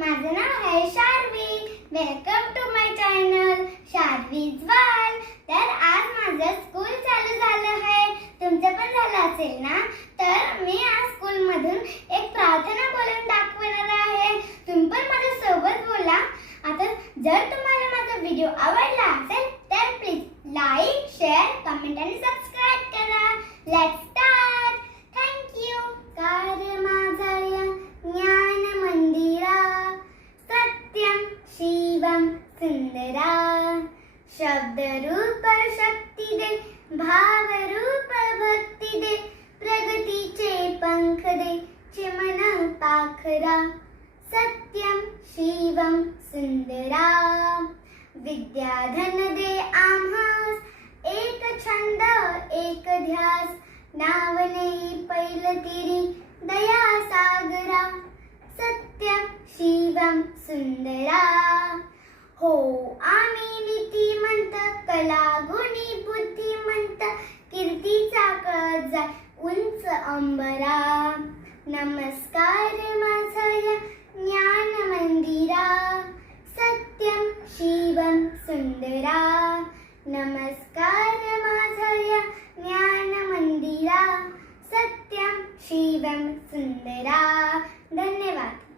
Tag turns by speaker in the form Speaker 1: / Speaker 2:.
Speaker 1: माझं नाव आहे Sharvi welcome to my channel Sharvi वाल तर आज माझं स्कूल चालू झालं आहे. तुमचं पण झालं असेल ना? तर मी आज स्कूलमधून एक प्रार्थना बोलून दाखवणार आहे. तुम्ही पण माझ्यासोबत बोला. आता जर तुम्हाला माझा व्हिडिओ आवडला असेल सुंदरा शब्द रूप शक्ती दे भाव रूप भक्ती दे प्रगतीचे पंख दे चिमन पाखरा। सत्यम शिवम सुंदरा विद्याधन दे आम्हास एक छंद एक ध्यास। नावने पैल तिरी दया सागरा। सत्यम शिवम सुंदरा हो आम्ही नीतिमंत कला गुणी बुद्धिमंत कीर्तीचा कळजा उंच अंबरा. नमस्कार माझा ज्ञान मंदिरा. सत्यम शिवम सुंदरा. नमस्कार माझा ज्ञान मंदिरा. सत्यम शिवम सुंदरा. धन्यवाद.